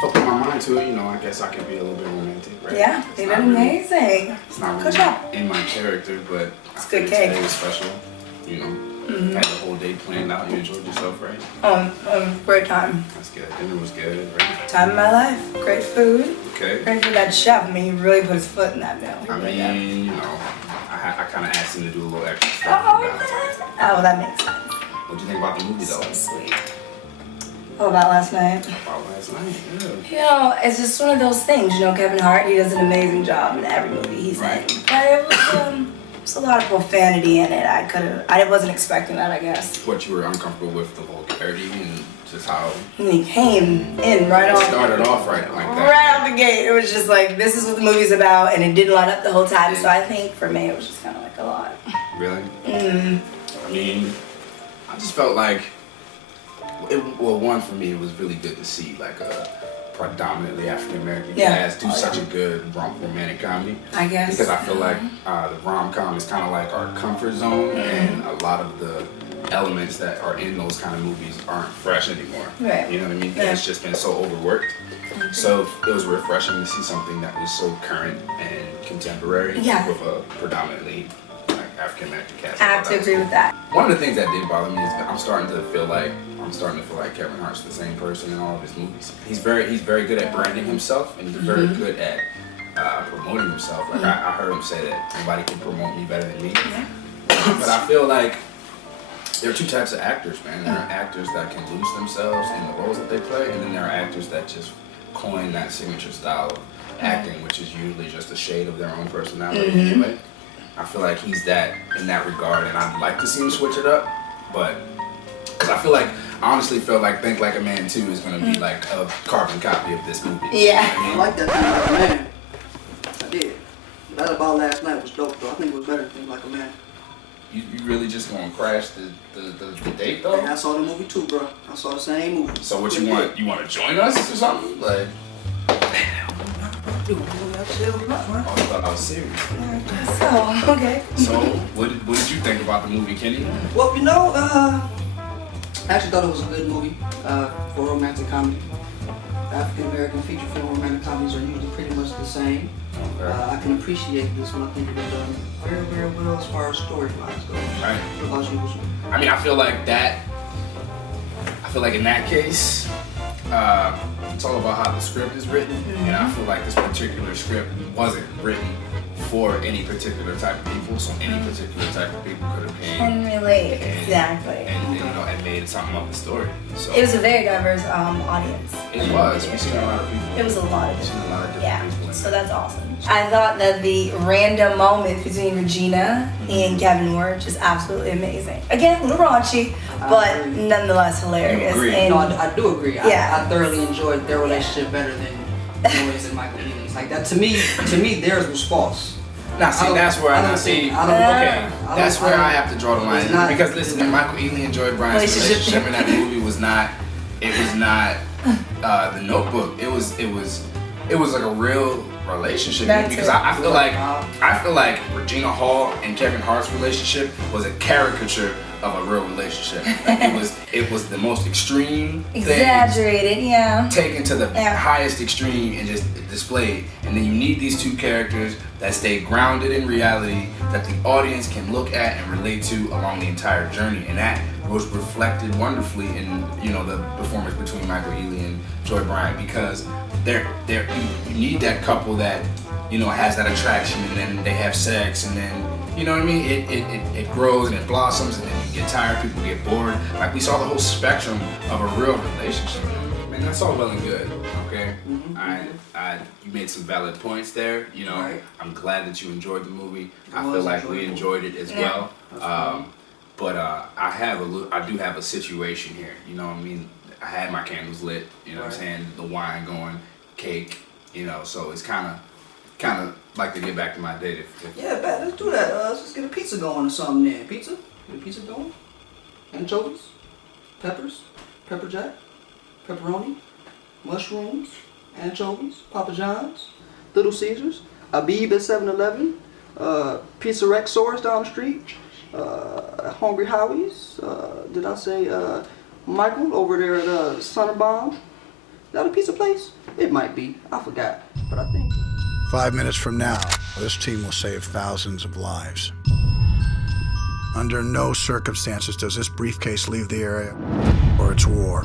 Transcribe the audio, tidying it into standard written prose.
put my mind to it, you know, I guess I could be a little bit romantic, right? Yeah, you did amazing. It's not Good really job. in my character, but It's I good figured cake. today was special. You know, had the whole day planned out. You enjoyed yourself, right? Great time. That's good. Dinner was good, right? Time of my life. Great food. Okay. Great for that chef. I mean, he really put his foot in that meal. I mean, you know, I kind of asked him to do a little extra stuff. Oh, that makes sense. What'd you think about the movie, though? So sweet. What about last night? About last night, yeah. You know, it's just one of those things. You know, Kevin Hart, he does an amazing job in every movie he's in. But it was a lot of profanity in it. I wasn't expecting that, I guess. What, you were uncomfortable with the vulgarity and just how... And he came in right off. Started off right like that. Right out the gate. It was just like, this is what the movie's about, and it didn't line up the whole time. So I think for me, it was just kind of like a lot. Really? I mean, I just felt like, one, for me, it was really good to see like a predominantly African-American cast do such a good romantic comedy. I guess. Because I feel like the rom-com is kind of like our comfort zone, and a lot of the elements that are in those kind of movies aren't fresh anymore. Right. You know what I mean? Yeah. It's just been so overworked. So it was refreshing to see something that was so current and contemporary with a predominantly African American cast. I have to agree with that. One of the things that did bother me is that I'm starting to feel like Kevin Hart's the same person in all of his movies. He's very good at branding himself, and he's very good at promoting himself. Like I heard him say that nobody can promote me better than me. But I feel like there are two types of actors, man. There are actors that can lose themselves in the roles that they play, and then there are actors that just coin that signature style of acting, which is usually just a shade of their own personality anyway. I feel like he's that in that regard, and I'd like to see him switch it up, but because I honestly feel like Think Like a Man 2 is going to be like a carbon copy of this movie. Yeah. I like that Think Like a Man. I did. That about last night was dope though. I think it was better than Think Like a Man. You really just gonna crash the date though? Yeah, I saw the movie too, bro. I saw the same movie. So what you want? You want to join us or something? Like, I thought I was serious. So, okay. So what did you think about the movie, Kenny? Well, you know, I actually thought it was a good movie for romantic comedy. African American feature film romantic comedies are usually pretty much the same. I can appreciate this one. I think it was done very, very well as far as story-wise goes. Right. What about you? I mean, I feel like in that case, it's all about how the script is written, and I feel like this particular script wasn't written for any particular type of people, so any particular type of people could have came Can relate, exactly. and made something of the story. So It was a very diverse audience. it was. We've seen a lot of people. It was a lot of We've seen a lot of different Yeah, people in so there. that's awesome. I thought that the random moments between Regina and Kevin were just absolutely amazing. Again, a little raunchy, but nonetheless hilarious. You agree? And No, I do agree. Yeah. I thoroughly enjoyed their relationship better than Noah's and Michael Ealy's. Like that to me, theirs was false. Now, see, that's where I have to draw the line. Because listen, Michael Ealy and Joy Bryant's relationship in that movie was not The Notebook. It was like a real relationship. Because I feel like Regina Hall and Kevin Hart's relationship was a caricature of a real relationship. Like it was the most extreme exaggerated, thing, taken to the highest extreme and just displayed. And then you need these two characters that stay grounded in reality, that the audience can look at and relate to along the entire journey. And that was reflected wonderfully in the performance between Michael Ealy and Joy Bryant, because you need that couple that has that attraction, and then they have sex, and then you know what I mean? It grows and it blossoms, and then you get tired, people get bored. Like we saw the whole spectrum of a real relationship. Man, that's all well and good, okay? You made some valid points there. Right. I'm glad that you enjoyed the movie. I feel like we enjoyed it as well. But I do have a situation here. You know what I mean? I had my candles lit. You know what I'm saying? The wine going, cake. So it's kind of like to get back to my date. Yeah, bet. Let's do that. Let's just get a pizza going or something then. Pizza? Get a pizza going? Anchovies? Peppers? Pepper jack? Pepperoni? Mushrooms? Anchovies? Papa John's? Little Caesars? Abib at 7-Eleven? Pizza Rex Source down the street? Hungry Howie's? Did I say Michael over there at Sunnerbomb? that a pizza place? It might be. I forgot. But I think. 5 minutes from now, this team will save thousands of lives. Under no circumstances does this briefcase leave the area, or it's war.